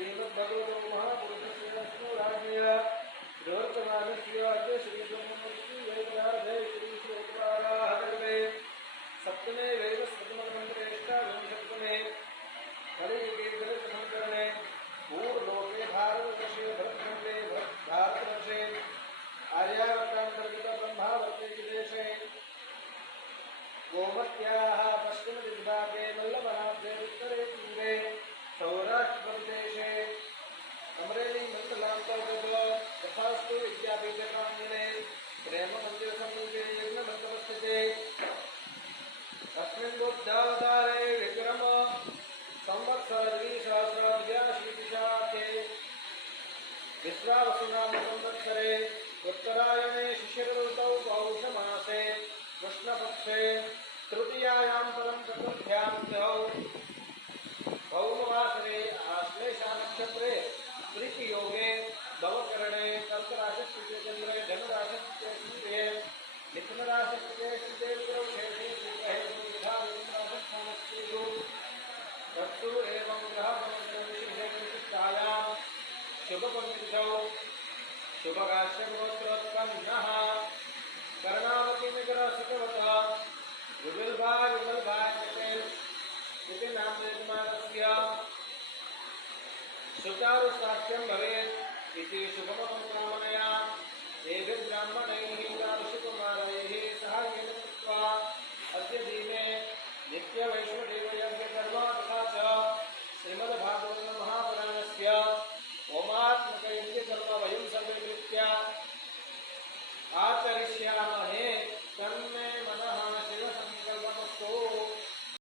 श्रीमद्भगवतो महापुरुषस्य लक्ष्मणराजय प्रवर्तमानस्य अद्य श्रीब्रह्ममूर्ति वेदार्धे श्रीश्लोकपाराहर्वे सप्तमे वेदस्पतमन्त्रेष्टाविंशत्तमे कलियुगे पूर्वलोके भारतवर्षे भरतखण्डे भारतवर्षे आर्यावर्तान्तर्गत ब्रह्मावर्ते देशे गोमत्याः पश्चिमदिग्भागे वल्लभनाथे उत्तरे पूर्वे सौराष्ट्रप्रदेशे अमरेली मण्डलान्तर्गत तथास्तु विद्यापीठकाङ्गणे प्रेममन्दिरसमीपे यज्ञमण्डपस्थिते अस्मिन् बुद्धावतारे विक्रम संवत्सर द्विसहस्राब्द्याशीतिशाखे विश्वावसुनाम संवत्सरे उत्तरायणे शिशिरऋतौ पौषमासे कृष्णपक्षे तृतीयायां परं चतुर्थ्यां तिथौ भौमवासरे आश्लेषानक्षत्रे प्रीतियोगे भवकरणे कर्कराशिस्थिते चन्द्रे धनुराशिस्थिते सूर्ये मिथुनराशिस्थिते स्थिते पुरुषेणे शुक्रे बुधादिराशिस्थानस्थितेषु तत्सु एवं ग्रहविशेषायां शुभपङ्क्तिषु शुभगाश्यगोत्रोत्पन्नः कर्णावतीमिकरसुखवतः विमलभाय पटेल इति नामयजमानस्य सुचारुस्वास्थ्यं भवेत् इति शुभमं कामनया तेभिर्ब्राह्मणैः